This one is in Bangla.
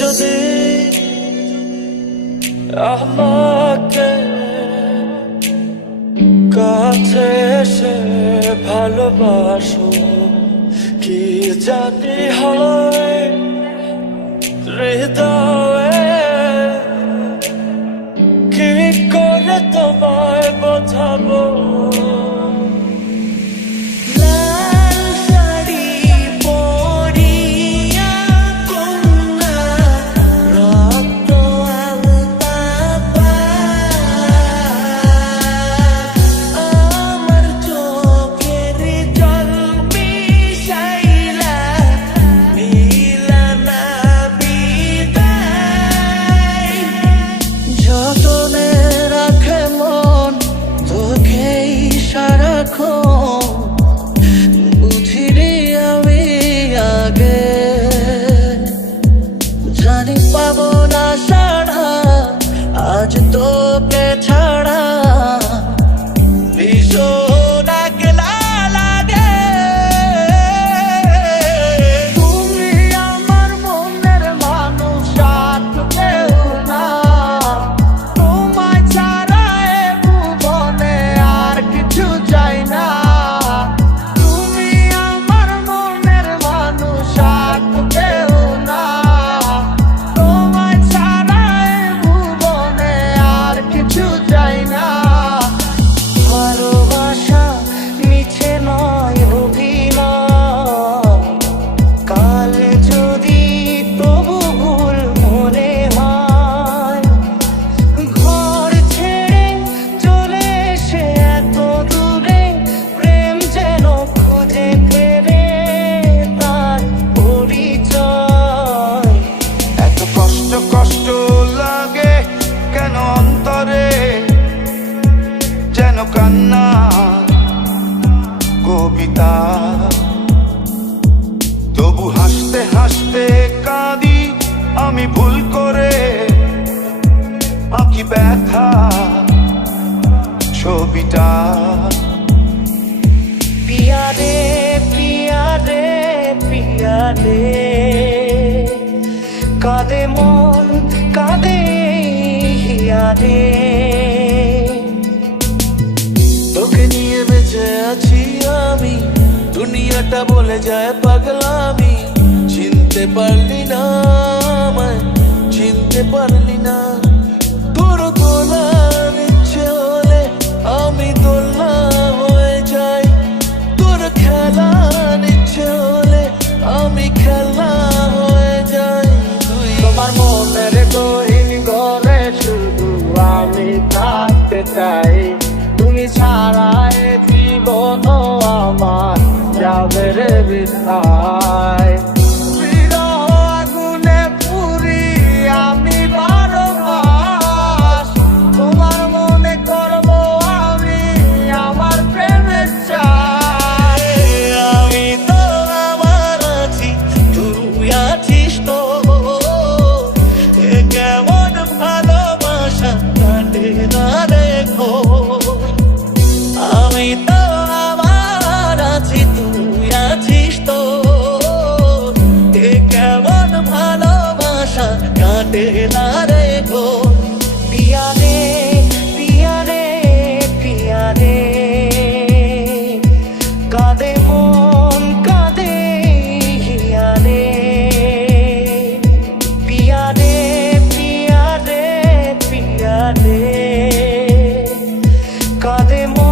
যদি আমাকে কাছে এসে ভালোবাসো, কি জানি হয় হৃদয়ে, কি করে তোমায় বোঝাবো। বুঝিনি আমি আগে, জানি পাবো না সাড়া আজ তোকে ছাড়া, ভীষণ একলা লাগে। তুমি আমার মনের মানুষ, আর কেউ না, তোমায় ছাড়া এ ভুবনে আর কিছু চাই না। তুমি আমার মনের মানুষ, আর কেউ না, তোমায় ছাড়া এ ভুবনে আর কিছু চাই না। ভালোবাসা মিছে নয় অভিনয়, কাল যদি তবু ভুল মনে হয়, ঘর ছেড়ে চলে এসে এত দূরে, প্রেম যেন খুঁজে ফেরে তার পরিচয়। এত কষ্ট কষ্ট লাগে কেন অন্তরে, যেন কান্না কবিতা, তবু হাসতে হাসতে কাঁদি আমি ভুল করে, আঁকি ব্যথা ছবিটা। পিয়া রে পিয়া রে পিয়া রে, কাঁদে মন কাঁদে হিয়া রে, তোকে নিয়ে বেঁচে আছি আমি, দুনিয়াটা বলে যায় পাগলামি। চিনতে পারলি না আমায়, চিনতে পারলি না। তোর দোলার ইচ্ছে হলে আমি দোলনা হয়ে যাই, তোর খেলার ইচ্ছে হলে আমি খেলা হয়ে যাই। তোমার মনের গহীন ঘরে শুধু আমি থাকতে চাই, তুমি ছাড়া এ জীবন আমার যাবে রে বৃথায়। বিরহ আগুনে পুরি আমি 12 মাস, তোমার মনে করবো আমি আমার প্রেমের চাই। আমি তো আমার আছি, তুই আছিস তো, এ কেমন ভালোবাসা কাটে না রেখো। আমি তো আমার আছি, তুই আছিস তো, এ কেমন ভালোবাসা কাটে না রেখো। পিয়া রে পিয়া রে পিয়া রে, কাঁদে মন কাঁদে হিয়া রে, পিয়া রে পিয়া রে পিয়া রে, কাঁদে মন